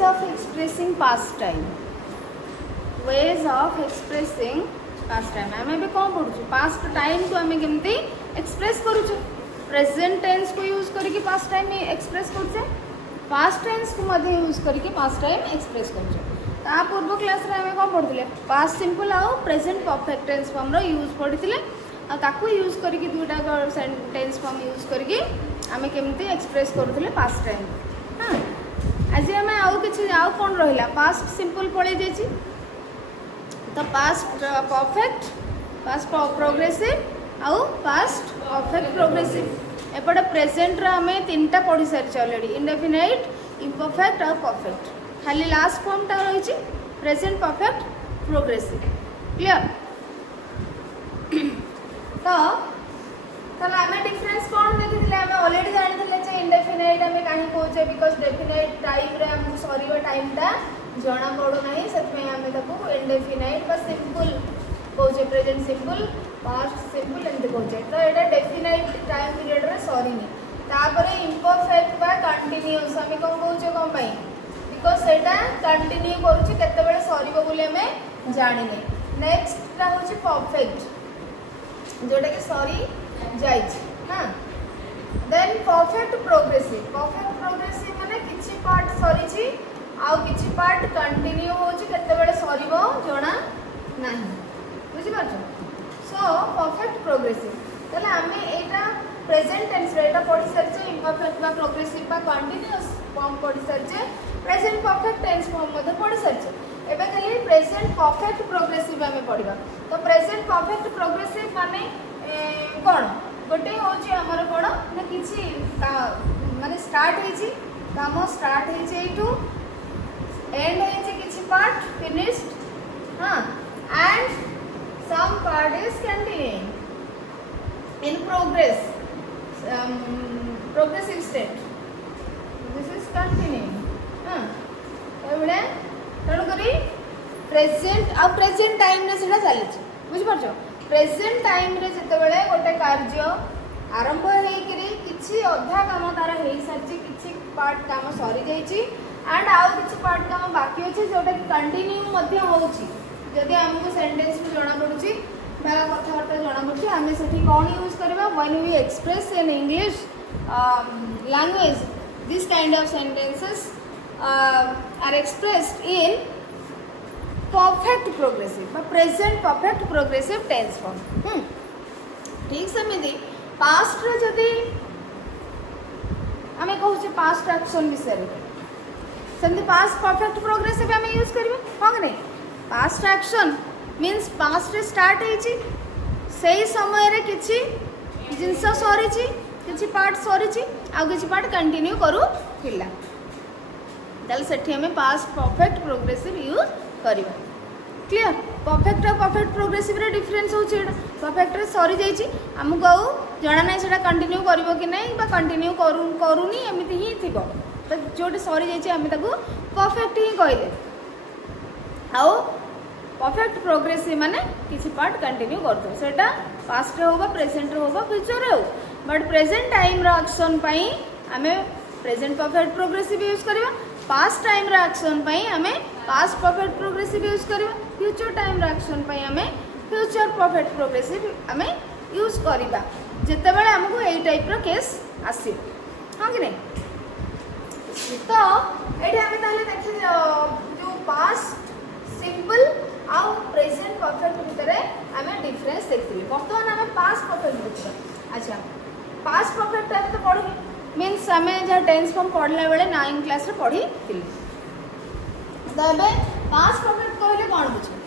ways of expressing past time. Ways of expressing past time. आम ए कौन पढ़ु past time को आम केमती एक्सप्रेस करूँ प्रेजेंट टेंस को यूज करके पास्ट टाइम एक्सप्रेस करुचे पास्ट टेंस को मध्य यूज करके पास्ट टाइम एक्सप्रेस करुचे ता पूर्व क्लास रे आम कौन पढ़ुले पास्ट सिंपल आउ प्रेजेंट परफेक्ट टेंस फॉर्म रो यूज पढ़ी ताकू यूज करके दुईटा टेंस फॉर्म यूज करके आम केमती एक्सप्रेस करुले पास्ट टाइम. हाँ आज आम आउ कि आउ कौन रहा पास्ट सिंपल पड़े जाइए तो पास्ट परफेक्ट पास्ट प्रोग्रेसिव आउ पास्ट परफेक्ट प्रोग्रेसिव एपटे प्रेजेंट आम तीन टा पढ़ी सारी अलरेडी इंडेफिनाइट इम्परफेक्ट और परफेक्ट खाली लास्ट फॉर्मटा रही प्रेजेंट परफेक्ट प्रोग्रेसिव क्लियर. तो आम डिफरेंस कौन देखी आम अलरेडी जानी इंडेफिनाइट आम कहीं कहे बिकज डेफिनाइट टाइम रे आमको सर टाइमटा जना पड़ूना से आम इंडेफिनाइट बा सिंपल कहे प्रेजेंट सिंपल पास्ट सिंपल एमती कहे तो यहाँ डेफिनाइट टाइम पीरियड रे सरीनी तापर इम्परफेक्ट बा कंटिन्यूअस आम कौन कहे कौन बिकज से कंटिन्यू करुचे केतबेले सरीबो बोली आम जानिने. नेक्स्ट हूँ परफेक्ट जोटा कि सरी जाइए. हाँ देन परफेक्ट प्रोग्रेसिव माने किछि पार्ट सरी आउ किछि पार्ट कंटिन्यू होची केतेबेले सरीबो जणा नाही बुझि पारछो. सो परफेक्ट प्रोग्रेसिव तले आमे एटा प्रेजेंट टेंस रे एटा पढि सरछे इम्परफेक्ट बा प्रोग्रेसिव बा कंटिन्यूअस फॉर्म पढि सरछे प्रेजेंट परफेक्ट टेंस फॉर्म मध्ये पढि सरछे. एबे खाली प्रेजेंट परफेक्ट प्रोग्रेसिव आमे पढिबा. तो प्रेजेंट परफेक्ट प्रोग्रेसिव माने कौन गोटे हूँ आमर कौन ना कि माने स्टार्ट हो काम स्टार्ट हो एंड हो कि पार्ट फिनिश्ड. हाँ and some part is continuing in progress progressive state this is continuing. हाँ ये तेणुक प्रेजेंट आ प्रेजेंट टाइम रे सेटा चली बुझिपार प्रेजेंट टाइम रे जितेबाला गोटे कार्य आरंभ होकरी किसी अधा काम तार हो सारी किसी पार्ट काम सरी जाइए एंड आउ कि पार्ट काम बाकी अच्छे जोटा कि कंटिन्यू होदी आमको सेंटेंस भी जना पड़ी कथबार्ता जना पड़ी आम से कौन यूज करवा when we express in English language this kind of sentences are expressed in perfect progressive present perfect progressive tense form. ठीक सेमती पास्ट रे जदि आम कहूँ पास्ट एक्शन विषय सेमती पास्ट परफेक्ट प्रोग्रेसिव आम यूज करवा हाँ कि नहीं. पास्ट एक्शन मीन्स पास्ट रे स्टार्ट होती से समय रे किछि जिनस सरी किछि पार्ट सरी आउ किछि पार्ट कंटिन्यू करूला ताले सेठी आम पास्ट परफेक्ट प्रोग्रेसिव यूज करवा. क्लियर. परफेक्ट और परफेक्ट प्रोग्रेसिव रे डिफरेंस होची परफेक्ट रे सरी जाइए आमको आउ जना ना से कंटिन्यू करिवो कि नहीं बा कंटिन्यू करूनी एमती ही थी तो जोटे सरी जाइए आम ताको परफेक्ट ही कहले. आउ परफेक्ट प्रोग्रेसिव माने किसी पार्ट कंटिन्यू करथो सेटा पास्ट रे हो प्रेजेंट रे हो फ्यूचर रे हो बट प्रेजेंट टाइम रो एक्शन पई आमे प्रेजेंट परफेक्ट प्रोग्रेसिव यूज करबा. पास्ट टाइम रो एक्शन पई आमे पास्ट परफेक्ट प्रोग्रेसिव यूज करबा. फ्यूचर टाइम रो एक्शन पई आमे फ्यूचर परफेक्ट प्रोग्रेसिव आमे यूज करबा जेतेबेले हमको एई टाइप रो केस आसी. हां कि नहीं. तो एठी आमे ताले देखि जो पास्ट सिंपल आउ प्रेजेंट परफेक्ट भितर आमे डिफरेंस देखिली. बर्तमान आमे पास्ट परफेक्ट देखिबा. अच्छा पास्ट परफेक्ट आमे तो पढ़ी मीन्स आम जहाँ टेंस फॉर्म पढ़ला बेले 9 क्लास रे पढ़ी थी. तो ये पास्ट परफेक्ट कहले कौन बुझे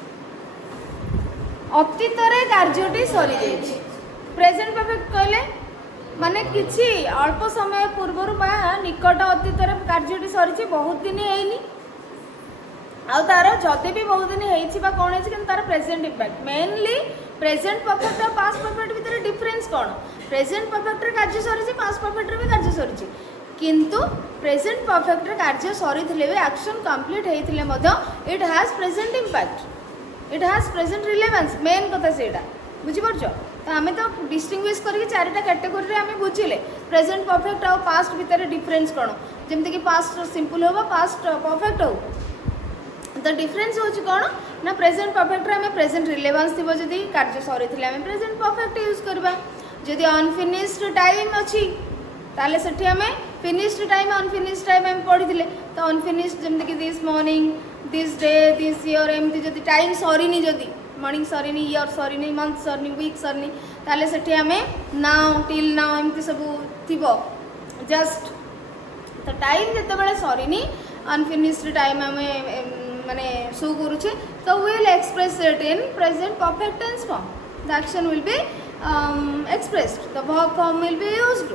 अतीत कार्यटी सरी जाइए. प्रेजेंट परफेक्ट कहले माने किछि अल्प समय पूर्वर बा निकट अतीत कार्यटी सरी बहुत दिन है आ तार जदि भी बहुत दिन है कौन है तार present impact mainly present perfect और पास्ट परफेक्ट भितर डिफरेंस कौन. प्रेजेंट परफेक्ट रे कार्य सरी पास्ट परफेक्ट रे भी कार्य सरी किंतु प्रेजेंट परफेक्ट रे कार्य सरी भी एक्शन कंप्लीट होते it has present impact it has present relevance main कथा से बुझीपार तो आम तो डिस्टिंग्विश करके चारिटा कैटेगोरी आम बुझिले प्रेजेंट परफेक्ट आ पास्ट भितर डिफरेन्स कौन जमती कि पास्ट सिंपल हो पास्ट परफेक्ट हो तो डिफरेन्स हूँ कौन ना प्रेजेंट परफेक्ट आम प्रेजेंट रिलेवेंस थी जदि कार्य सरी आम प्रेजेंट परफेक्ट यूज करवा जदि अनफिनिश्ड टाइम अच्छी ताले सेठी आम फिनिश्ड टाइम अनफिनिश्ड टाइम आम पढ़ी तो अनफिनिश्ड जमती कि this morning this day this year एमती जदि टाइम सरीनी जदि मॉर्निंग सरीनी ईयर सरीनी मंथ सरीनी वीक सरीनी ताले सेठी आम नाउ टिल नाउ एमती सब थी जस्ट तो टाइम जिते सरीनी अनफिनिश्ड टाइम आम माने शो करुचे तो will express it in present perfect tense form the action will be expressed the verb form will be used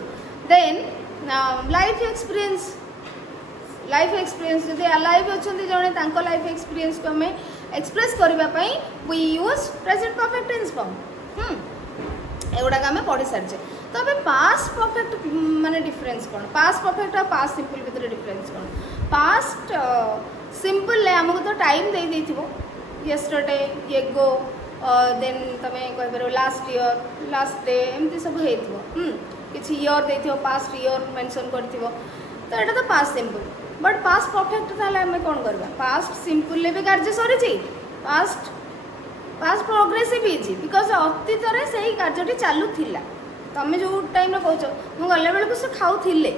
then life experience जदि alive अच्छे जड़े तांको life experience को हमें express करबा पई we use present perfect tense form एगुड़ा आम पढ़ी सारी तो अबे पास्ट परफेक्ट माने डिफरेंस कौन पास्ट परफेक्ट और पास्ट सिंपल भितर डिफरेंस कौन पास्ट सिंपल आमको तो टाइम दे देथिबो yesterday एगो देन तुम्हें कहीपर लास्ट ईयर लास्ट डे एमती सब किसी ईयर दे पास्ट ईयर मेंशन कर तो यहाँ तो past simple but past perfect आम कौन करवा पास्ट सिंपल भी कार्य सरी past past progressive he because अतीत से ही कार्यटी चलूला तुम्हें जो टाइम कह गला बेलू से खाऊले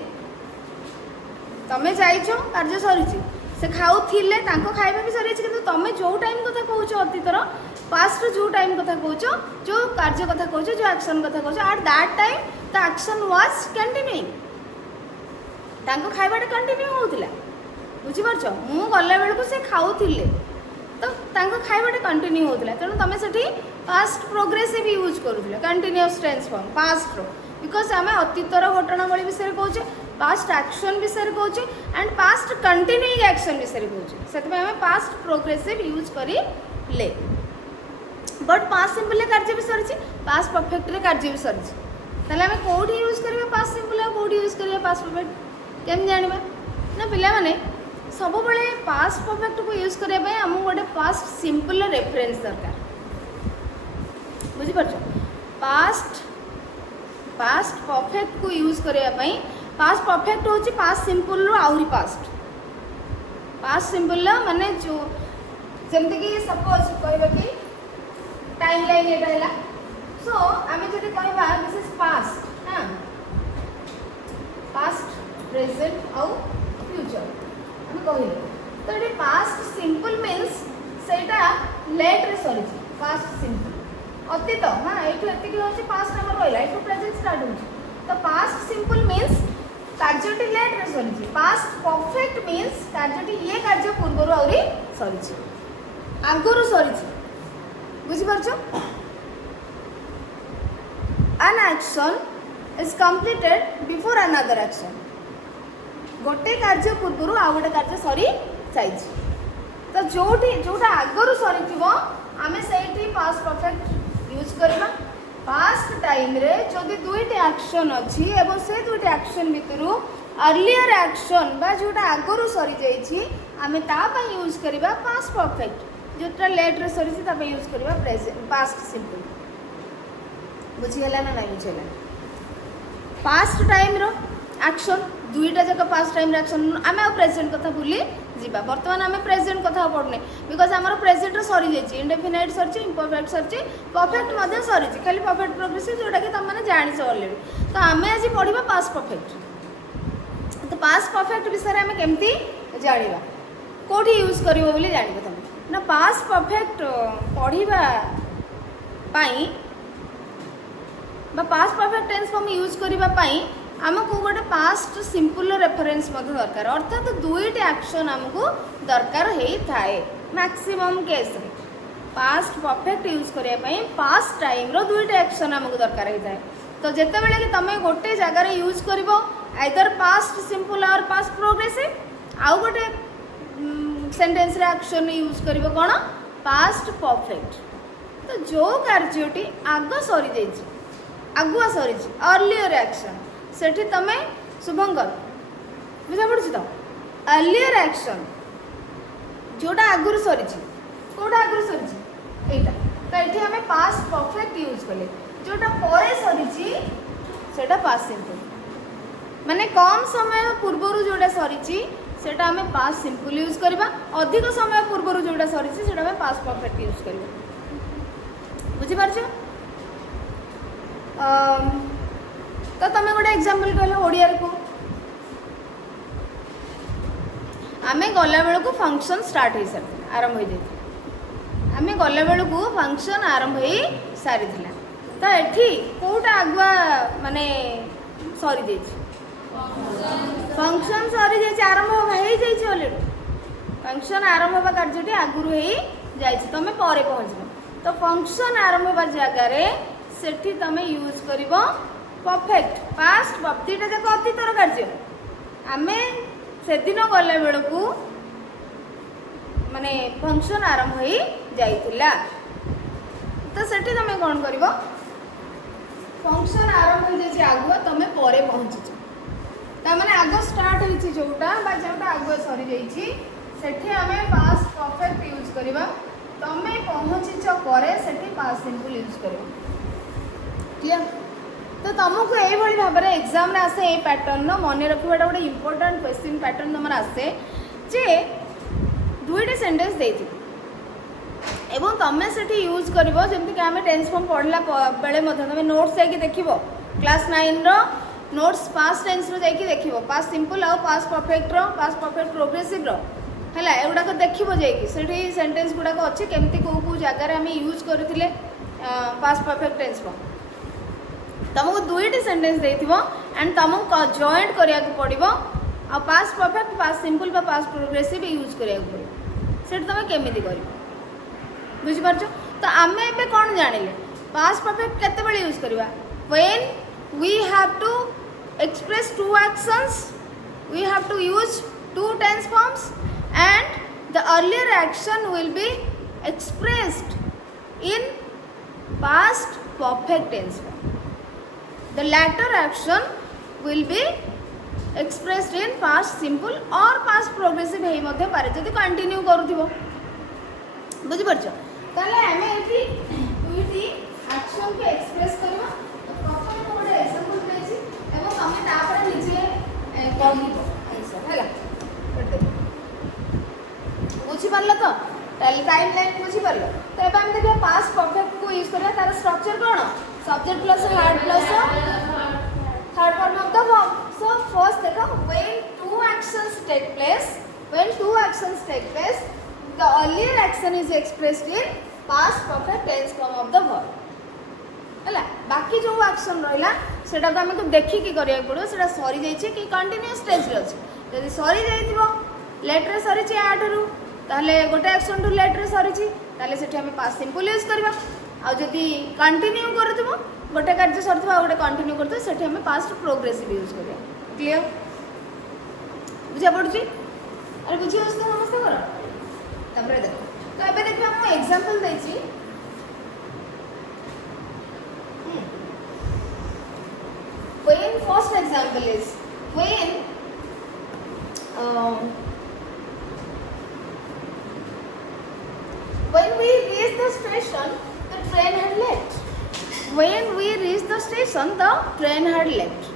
तुम्हें जाइछ कार्य सरी से खाऊले खाଇବା भी सरी कि तुम्हें जो टाइम कथा कौच अतीतर पास्ट जो टाइम कथा कौच जो कार्य कथा कौच जो एक्शन कथा कौच at that time the action was continuing खाइबाटा कंटिन्यू होउतिला बुझिपारछ मु गला बेलू से खाऊले तो खाइबाटा कंटिन्यू होउतिला तेणु तुम से पास्ट प्रोग्रेसिव यूज करूल कंटिन्यूअस टेंस फॉर्म पास्ट रो बिकज आम अतीतर घटनावली विषय कौचे पास्ट एक्शन विषय कौचे एंड पास्ट कंटिन्यूइंग एक्शन विषय कौचे से आम पास्ट प्रोग्रेसिव यूज करें बट पास्ट सिंपल कार्य भी सरी पास्ट परफेक्ट कार्य भी सरी ताले आम कौटी यूज करवा पास्ट सिंपल और कौटी यूज करवा पास्ट परफेक्ट केम जाना ना पिला माने सब बड़े पास्ट परफेक्ट को यूज करने आमको गोटे पास्ट सिंपल रेफरेंस दरकार बुझीपार पास्ट पास्ट परफेक्ट को यूज करने पास्ट परफेक्ट होची पास्ट सिंपल रो आउरी पास्ट सिंपल माने जो जमती कि सपोज कहबा कि टाइम लाइन एटा सो आम जो कहबा दिस इज पास्ट हाँ पास्ट प्रेजेंट आउ फ्यूचर हम कहले तो ये पास्ट सिंपल मीन्स सेटा लेट रे सरी पास्ट सिंपल अतीत हाँ ये होची पास्ट आम रहा ये प्रेजेंट स्टार्ट हो तो पास्ट सिंपल मीन्स कार्यटी लेट रे सरी पास्ट परफेक्ट मीन्स कार्यटी ये कार्य पूर्वर आउरी सरी आगुरी सरी बुझीपार an action is completed before another action गोटे कार्य पूर्व आ गोटे कार्य सरी जाइए तो जोटा आगुरी सरी आम से पास्ट परफेक्ट यूज करवा पास्ट टाइम रे जदि दुईटी एक्शन अच्छी एवं से दुईटी एक्शन भितर अर्लियर एक्शन बा जोटा आगुरी सरी जाइए आम तापाई यूज करवा पास्ट परफेक्ट जोटा लेट रे सरी यूज करवा प्रेजेंट पास्ट सिंपल बुझीगला ना नहीं बुझेगा पास्ट टाइम रो एक्शन दुईटा जाक पास्ट टाइम एक्शन आम आ प्रेजेंट कथा भूली जीवा बर्तमान आम प्रेजेंट कथा पढ़ने बिकज आम प्रेजेंट सरी जाइए इंडेफिनाइट सरी इम्परफेक्ट सरी परफेक्ट सरी खाली परफेक्ट प्रोग्रेसिव जोटा कि तुमने जानिछ ऑलरेडी तो आम आज पढ़ा पास्ट परफेक्ट तो पास्ट परफेक्ट विषय आम केमती जाना कौटी यूज कर जान तुम ना पास्ट परफेक्ट पढ़ाई past perfect tense form use करने आमको गोटे पास्ट सिंपल रेफरेंस दरकार अर्थात दुईटी एक्शन आमको दरकार होता है maximum case past perfect use करने पास्ट टाइम रो दुईटी एक्शन आमको दरकार होता है तो जिते बड़े कि तुम गोटे जगार यूज कर आइदर पास्ट सिंपल और पास्ट प्रोग्रेसिव आउ गोटे सेंटेंस रे एक्शन यूज कर कौन पास्ट परफेक्ट तो जो कार्यटी आग सरी जाइए आगुआ सरी अर्लियर एक्शन सेठी तमे शुभंकर बुझा पड़ी तो अर्लियर एक्शन जोटा आगुरी सरी कौटा आगुरी सरी यहाँ तो ये आम पास्ट परफेक्ट यूज कले जोटा परे सरीची सेटा पास्ट सिंपल माने कम समय पूर्वर जोटा सरीची सेटा हमें पास्ट सिंपल यूज करबा अधिक समय पूर्वर जोटा सरीची सेटा हमें पास्ट परफेक्ट यूज करबा बुझी पारछो तो तमे गोटे एग्जांपल कहलो ओडिया को आमे गला बेल को फंक्शन स्टार्ट हो सारी आरंभ हो जाए आमे गला बेल को फंक्शन आरंभ हो सारी तो एठी कोटा आगुआ माने सरी दे फंक्शन सरी जाए आरंभ हो जाए ऑलरेडी फंक्शन आरंभ होगा कार्यटी आगुरी हो जाए तुम पर पहुँच तो फंक्शन आरंभ होगा जगार सेठी तुम यूज कर परफेक्ट पास्ट दुईटा जाक अतीतर कार्य आमे से दिन गला बेल को माने फंक्शन आरंभ हो जाइतिला तो सेठी तुम कौन कर फंक्शन आरंभ हो जाए आगुआ तुम पर पहुँच मैंने आग स्टार्ट होता जोटा आगुआ सरी जाइए आम पास्ट परफेक्ट यूज करवा तुम पहुँच पर पास्ट सिंपल यूज कर क्लियर तो तुमको ये भाव में एग्जाम आसे ये पैटर्न मन रखा गोटे इंपोर्टाट क्वेश्चन पैटर्न तुम आसे जे दुईटी सेंटेंस देती एवं तुम से यूज कर जमीक आम टेन्स फॉर्म पढ़ला बेले तुम नोट्स जाकि देख क्लास 9 नोट्स पास्ट टेन्स जाकि देख पास्ट सिंपल आउ पास्ट परफेक्ट प्रोग्रेसिव है एगुड़ाक देख जाकि सेंटेंस गुड़ाक अच्छे केमती कौ जगार आम यूज करते पास्ट परफेक्ट टेन्स फॉर्म तुमको दुईटी सेंटेंस देथिबो एंड तुमको जॉइंट करिया को पड़िबो आ पास्ट परफेक्ट पास्ट सिंपल बा पास्ट प्रोग्रेसिव यूज करिया को पड़िबो सेट तुम केमिति करिबो बुझि पारछो तो आमे एबे कोन जानिले पास्ट परफेक्ट केते बेले यूज करबा when we have to express two actions we have to use two tense forms and the earlier action will be expressed in past perfect tense form the latter action will be expressed in past simple or past progressive हेई मध्ये पारे जदि continue करूथिबो बुझि परछो ताले हमें एठी दुईटी action के express करबा तो प्रथम तो गोटे एग्जांपल देछि एवं हमें तापर निजे कहलिबो आंसर हैला बुझि परलो तो टाइमलाइन बुझि परलो तो एबे हम देखियो पास्ट परफेक्ट को यूज करला तार structure cone subject plus head plus third form of the verb so first देखो when two actions take place the earlier action is expressed in past perfect tense form of the verb हैला बाकी जो action रहिला सेटा को हमको देखि कि करिया पड़ो सेटा सरी जाई छै कि कंटीन्यूअस स्टेज रे अछि यदि सरी जाइथिबो लेट रे सरी छै आठ रु ताले गोटे एक्शन टू लेट रे सरी छै ताले सेठी हम पास्ट सिंपल यूज करबा आ जदि कंटिन्यू करथिबो गोटे कार्य सरथिबा गोटे कंटिन्यू करथिबो सेठी हम पास्ट प्रोग्रेसिव यूज करबा क्लियर बुझा पड़ुची अरे बुझी होस समस्त कर तबरे देखो तो एबे देखिबा हम example दैछि when first example is when we reached the station the train had left when we reached the station the train had left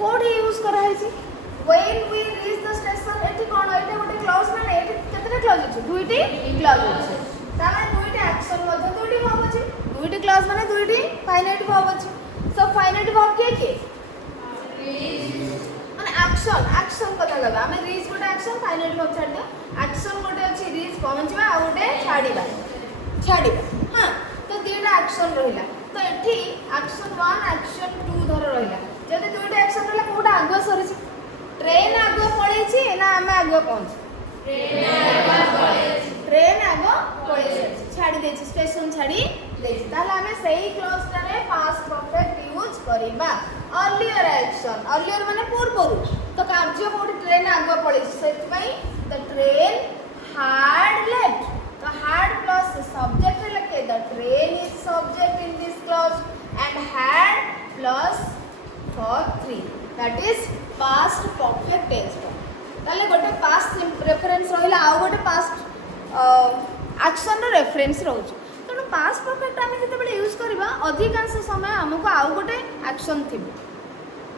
code he use करा है जी when we reached the station एठी कोन एठी गोटे clause माने एठी केतने clause अछि दुईटी clause अछि ता माने दुईटी एक्शन मध्ये दुईटी वर्ब अछि दुईटी क्लॉज माने दुईटी फाइनाइट वर्ब अछि सो फाइनाइट वर्ब के माने एक्शन कथा कहबा हमें रीच गोटे एक्शन फाइनाइट वर्ब छाड़ दे एक्शन गोटे अछि रीच पहुंचबा आ गोटे छाड़ीबा हां तो दुईटा एक्शन रहिला तो एठी एक्शन 1 एक्शन 2 धर रहिला जदि दुईटा एक्शन रहिला कोडा आगो सरी ट्रेन आगो पळै छी ना हमें आगो पहुंच ट्रेन आगो पळै छी छाड़ी दे स्टेशन छाड़ी दे ताले हमें सही क्लॉज रे पास्ट परफेक्ट यूज करिबा अर्लियर एक्शन अर्लियर माने पूर्वरु तो कार्य कोड ट्रेन आगो पळै छी सेति पई द ट्रेन had left तो had plus subject लगे the train is subject in this clause and had plus for 3 that is past perfect tense ताले गोटे past reference रहिला आ गोटे past action रो reference रहउछ तो तेणु पास्ट परफेक्ट आम जिते यूज करवा अधिकांश समय आमको आउ गोटे एक्शन थी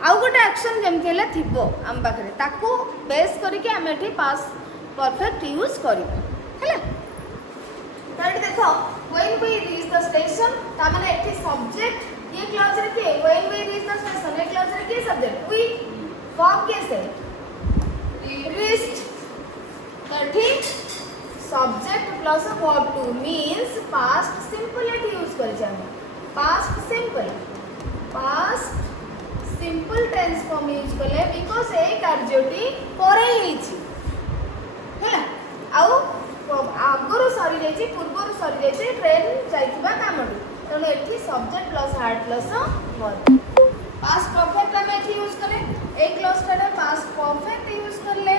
आउ गोटे एक्शन जमी थी आम पाखे ताकू बेस करके आम ये पास्ट परफेक्ट यूज करवा है देख when we reach the station तामाने एठी सब्जेक्ट ये क्लॉज रे के when we reach the station A clause रे के सब्जेक्ट वी फॉर्म कैसे रीच्ड तठी subject plus verb two means past simple एठी यूज करि जामे past simple tense form use करले बिकॉज़ ए कार्यटी परे हिची हैला आउ आगुरी सरी जाइए पूर्वर सरी जाइए ट्रेन जाइथिबा कामडू तेणु एठी subject plus hard plus verb past perfect आम एठी यूज कले एक क्लॉज टा पास्ट परफेक्ट यूज करले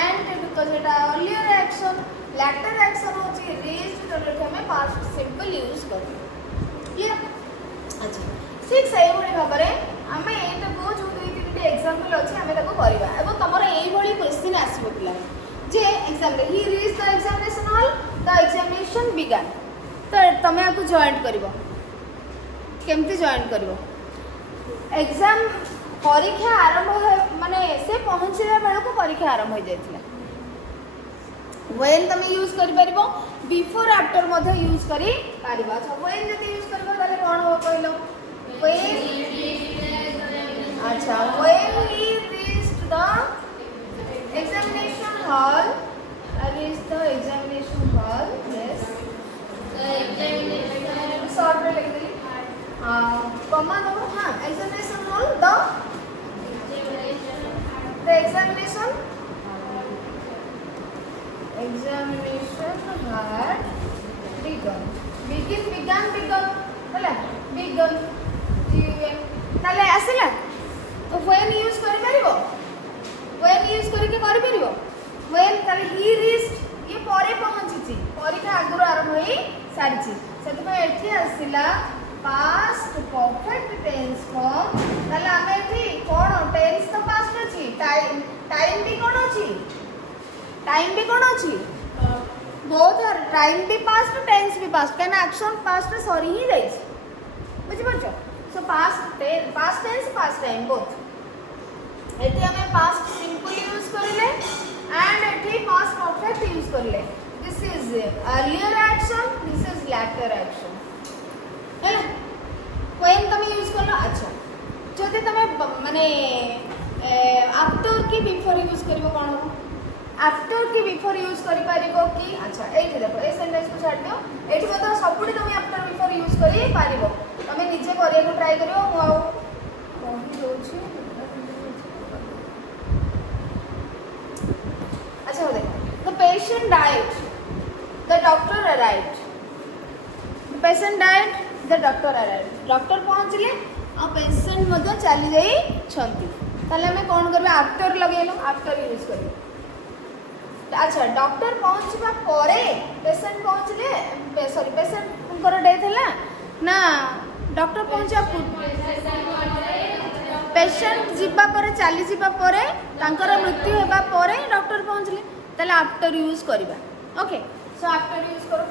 and because Etah earlier action letter action होची रीच्ड तेणु एठी हमें पास्ट सिंपल यूज करले क्लियर अच्छा ठीक सही भली भाबरे आमे एटा को जो दुई तीन एग्जांपल अछि आमे ताको करबा एबो तमरो एई भली क्वेश्चन आसीबो पिला जे एग्जाम रे he reach the examination hall the examination began तो तमे आपको जॉइन करिवो केमती जॉइन करिवो एग्जाम परीक्षा आरंभ माने से पहुंचले बेला को परीक्षा आरंभ हो जायतिला व्हेन तमे यूज करि परिबो बिफोर आफ्टर मध्ये यूज करि परिबो अच्छा व्हेन जदी यूज करबो ताले कोन हो कहलो व्हेन अच्छा when he reached the examination hall that is the examination hall yes the examination short में लिख देली comma दो हाँ examination hall the examination had begun होला begun ताले आसिला तो when यूज करि परिबो when यूज करके कर परिबो when ताले ही रीच्ड ये परे पहुंची परीक्षा आगुर आरंभ होई सारिची सेति पे एठी आसिला पास्ट परफेक्ट टेंस फॉर्म ताले आमे एठी कोन टेंस तो पास्ट अछि टाइम भी कोन अछि बोथ आर टाइम भी पास्ट टेंस भी पास्ट कैन एक्शन पास्ट सॉरी ही जाई बुझि परछो so past tense past time both एठी हमें पास्ट सिंपल यूज करले एंड एठी पास्ट परफेक्ट यूज करले this is earlier action this is later action हैला व्हेन तमे यूज करलो अच्छा जदि तमे माने आफ्टर की बिफोर यूज करबो कोन हो आफ्टर की बिफोर यूज करि पारिबो कि अच्छा एठी देखो ए सेंटेंस को छाड़ दियो एठी मतलब सबुडी तमे आफ्टर बिफोर यूज करि पारिबो तमे निजे करिया को ट्राई करियो मु आउ कहि दोछि अच्छा हो देखो the patient died the doctor arrived the patient died the doctor arrived doctor पहुंचले आ पेशेंट मध्य चली जाई छंती ताले हमें कोन करबे आफ्टर लगेलो आफ्टर यूज करबे अच्छा डॉक्टर पहुंचबा परे पेशेंट पहुंचले सॉरी पेशेंट उनकर डेथ हैला ना डॉक्टर पहुंचा पेशेंट जीवा परे चली जीवा परे तांकर मृत्यु हेबा परे डॉक्टर पहुंचले ताले आफ्टर यूज करबा ओके सो आफ्टर यूज करो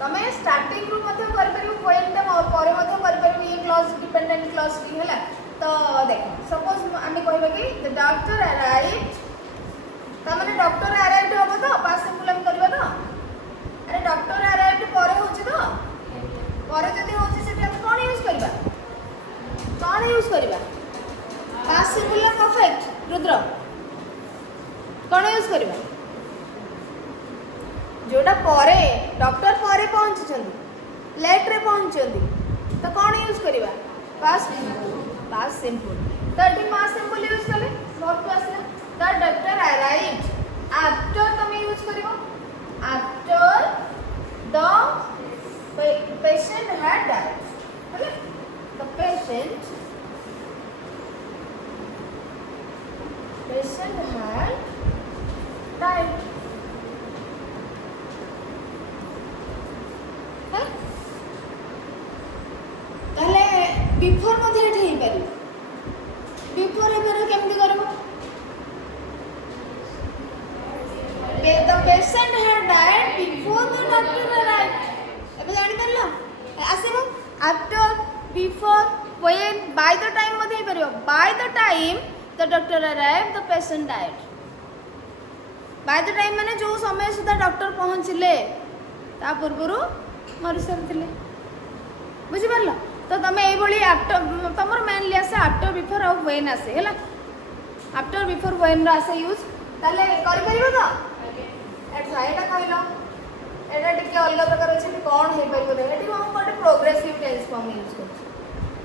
तमे स्टार्टिंग रू मध्ये कर परिबो पॉइंट परे मध्ये कर परिबो ये क्लॉज डिपेंडेंट क्लॉज की हैला तो देखो सपोज आमे कहबा कि द डॉक्टर अराइव्ड त माने डॉक्टर अराइव्ड होबो तो पास सिंपल हम करबा तो अरे डॉक्टर अराइव्ड परे होची तो परे जदी होची सेठी हम कोन यूज करबा कौन यूज करबा पास्ट सिंपल ना परफेक्ट रुद्र कौन यूज करबा जोटा परे डॉक्टर परे पहुंचछंदी लेट रे पहुंचछंदी तो कौन यूज करबा पास्ट सिंपल तो एटी पास्ट सिंपल यूज करले वर्ब टू आसला द डॉक्टर अराइव्ड आफ्टर तुम यूज करबो after the patient had died हैला the patient had died ताले बिफोर मध्ये एठी हे पारि बिफोर एकर केमति करबो the patient had died before the doctor after, before, when, by the time मध्ये ही परियो. By the time the doctor arrive the patient died. By the time माने जो समय सुधा डॉक्टर पहुँचले ता पूर्व मरी सारी. बुझिपार. तो तुम ये आफ्टर तुम मेनली आसे आफ्टर बिफोर आउ व्हेन आसे है. आफ्टर बिफोर व्हेन आसे यूज ताले करि परिबो. तो एटा कहलो एटा टिके अलग प्रकार अछि. कोन हे परिबो रे एटी हम कोटे प्रोग्रेसिव टेंस फॉर्म यूज कर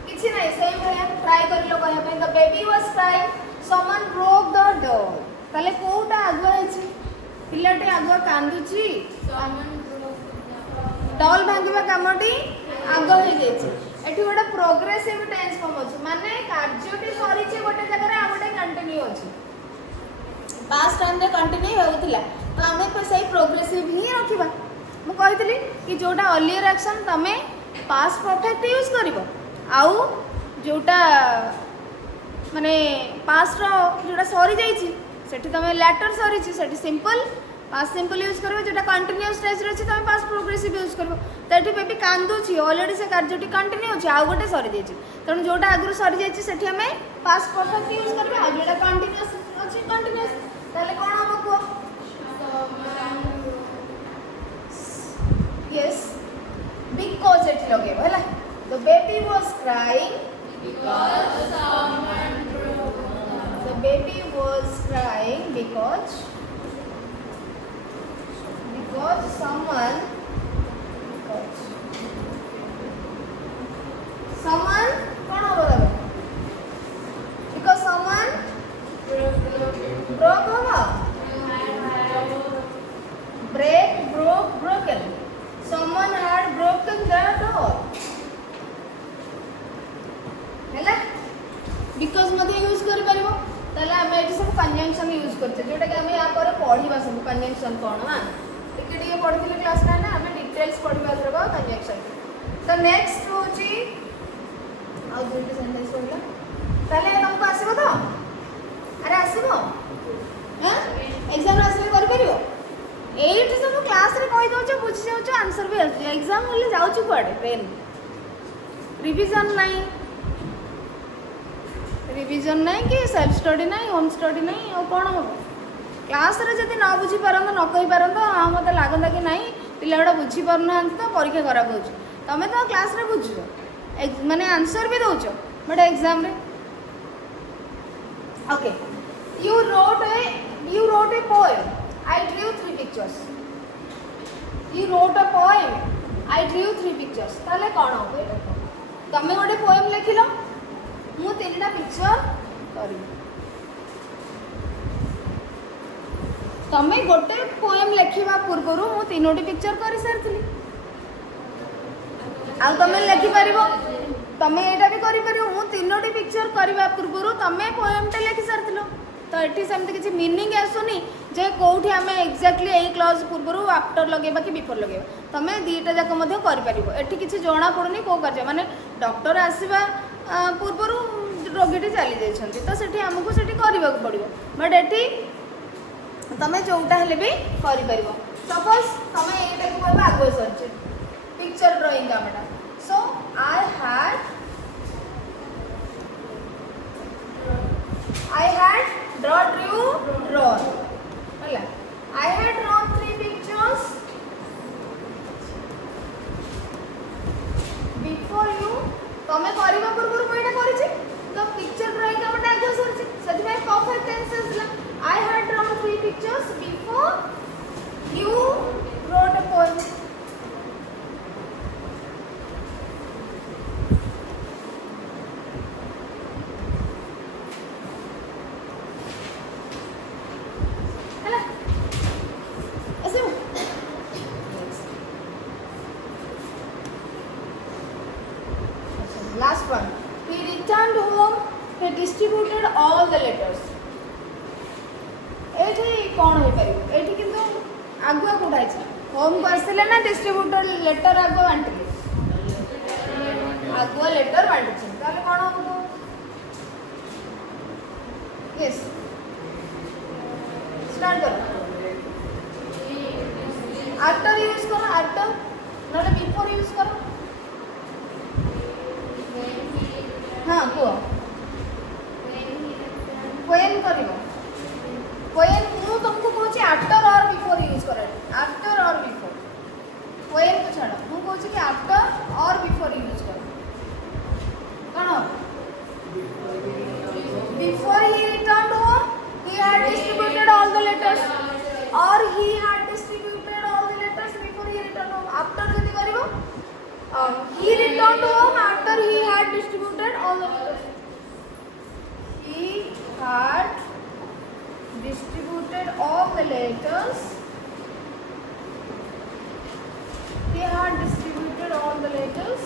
किछि नै. सेम भया ट्राई करिलो कहया पे. The baby was crying, someone broke the door. ताले कोटा आगो अछि, पिलाटे आगो कांदुची, डॉल भांगिबा कामटी आगो हो जाइछि. एठी गोटे प्रोग्रेसिव टेंस फॉर्म अछि माने कार्यटी सरीछि गोटे जगह रे आ गोटे कंटिन्यू अछि. पास्ट टाइम रे कंटिन्यू होउतिला तो आमे पे सही प्रोग्रेसिव ही रखिबा. मु कहितली कि जोटा अर्लियर एक्शन तमे पास्ट परफेक्ट यूज करिवो आउ जोटा माने पास्ट रो जोटा सरी जाइछि सेठी तमे लेटर सरीछि सेठी सिंपल पास्ट सिंपल यूज करिवो. जोटा कंटिन्यूअस स्टेज रे अछि तमे पास्ट प्रोग्रेसिव यूज करिवो. तो ये बेबी कांदुची ऑलरेडी से कार्यटी कंटिन्यू अछि आ गोटे सरी जाइछि तेणु जोटा आगु सरी जाइछि सेठी हमें पास्ट परफेक्ट यूज करबे. आ जोटा कंटिन्यूअस अछि कंटिन्यूअस ताले कोन हम को यस बिकॉज़ एठी लगेबो हैला. The baby was crying because someone broke. The baby was crying because someone कौन होगा तब because someone broke होगा break broke broken someone had broken the door हैला. because मध्य यूज कर परिबो ताले हम एठी सब कंजंक्शन यूज करते जोटा कि हम या पर पढिबा सब कंजंक्शन कोन ना टिके टिके पढिथिले क्लास ना ना हम डिटेल्स पढिबा करबा कंजंक्शन. तो नेक्स्ट होची आ दुईटा सेंटेंस होइला ताले हमको आसीबो. तो अरे आसीबो हां एग्जाम आसीले कर परिबो. एठी सब क्लास रे कहि दोछ बुझि जाउछ आंसर भी आसी. एग्जाम होले जाउछ कोडे पेन रिवीजन नाही कि सेल्फ स्टडी नाही होम स्टडी नाही और कोन हो. क्लास रे जदि न बुझी पारंत न कहि पारंत हां मते लागंदा कि नाही पिलाडा बुझी पारना तो परीक्षा खराब होछ. तमे तो क्लास रे बुझो माने आंसर भी दोछ बट एग्जाम रे okay. You wrote a poem. I drew 3 pictures. You wrote a poem. I drew 3 pictures. ताले कोन हो एटा तमे गोटे पोएम लिखिलो मु 3टा पिक्चर करी. तमे गोटे पोएम लिखिबा पूर्व मु 3टी पिक्चर करि सारथिली. आ तमे लिखि परिबो तमे एटा भी करि परिबो. मु 3टी पिक्चर करबा पूर्व तमे पोएम टे लिखि सारथिलो. तो एठी सेमति किछि मीनिंग आसुनी जे कोठी हमें एक्जेक्टली एई क्लॉज पूर्व आफ्टर लगेबा कि बिफोर लगेबा. तमे दीटा जाक मध्ये करि परिबो. एठी किछि जणा पडुनी को कार्य माने डॉक्टर आसीबा पूर्व रोगीटी चली जाइछन्ति तो सेठी हमकु सेठी करबा पड़िबो. बट एठी तमे जोटा हेले भी करि परिबो. सपोज तमे एटा को कहबा आगो सरचे पिक्चर ड्राइंग कामटा. सो आई हैड drawn होला. I had drawn 3 pictures before you. तमे करबा पूर्व मैं एटा करिछि तो पिक्चर ड्राइंग कामटा आगो सरचे सेठी में परफेक्ट टेंस आसला. I had drawn 3 pictures before you wrote a poem. Last one. He returned home. He distributed all the letters. एठी कौन हो पारिबो. एठी किंतु आगुआ कोठा अछि होम को आसले ना डिस्ट्रीब्यूटर लेटर आगुआ बांटिले आगुआ लेटर बांटिछ ताले कोन हो. यस स्टार्ट करो. आफ्टर यूज करो आफ्टर नले बिफोर यूज करो. व्हेन करिवो व्हेन मु तुमको कहूँ आफ्टर और बिफोर यूज करे आफ्टर और बिफोर व्हेन को छाड़ मु कहूँ कि आफ्टर और बिफोर यूज कर कौन before he return home he had distributed all the letters or he had distributed all the letters before he returned home after जदि करिवो he returned home after he had distributed all the letters he had distributed all the letters he had distributed all the letters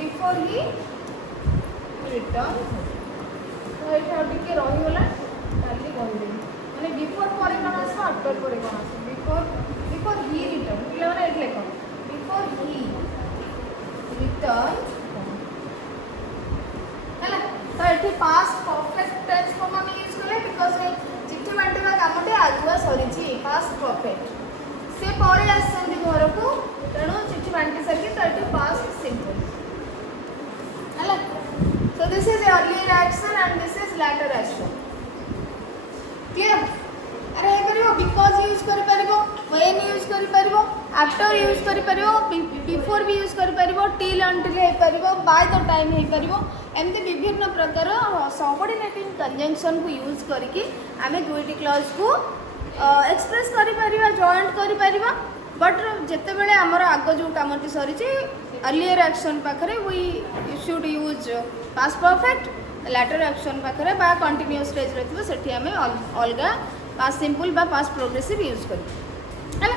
before he returned तो ये टिके रही गला काली कहबे माने before पर कोन आसो आफ्टर पर कोन आसो बिफोर ही रिटर्न पिला माने एट लेखो बिफोर ही रिटर्न हैला तो एठी पास्ट परफेक्ट टेंस फॉर्म हम यूज करे बिकॉज़ चिट्ठी बांटीबा कामटे आजुआ सरी छी पास्ट परफेक्ट से परे आसंती घर को तेणु चिट्ठी बांटी सके तो एठी पास्ट सिंपल हैला so this is earlier action and this is later action clear अरे हे करिवो because यूज करि परिबो when यूज करि परिबो after यूज करि परिबो before भी यूज करि परिबो till until hey परिबो by the time हे परिबो एमते विभिन्न प्रकार सबऑर्डिनेटिंग कंजंक्शन को यूज करके हमें दुईटी क्लॉज को एक्सप्रेस करि परिबा जॉइंट करि परिबा बट जेते बेले हमर आगो जो कामटी सरी छी अर्लियर एक्शन पाखरे we should use past perfect latter action पाखरे बा कंटिन्यूअस स्टेज रहथिबो सेठी हमें अलगा पास्ट सिंपल बा पास्ट प्रोग्रेसिव यूज करी हैला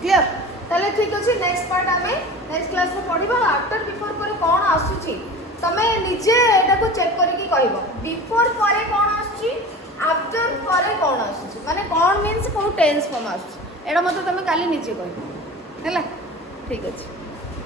क्लियर ताले ठीक अछि नेक्स्ट पार्ट हमें नेक्स्ट क्लास में पढिबो आफ्टर बिफोर पर कोन आसुची तमे निजे एटा को चेक करके कहबो बिफोर पर कोन आसुची आफ्टर पर कोन आसुची माने कोन मींस को टेंस फॉर्म आसुची एडा मते तमे काली निजे कहबो हैला ठीक अछि।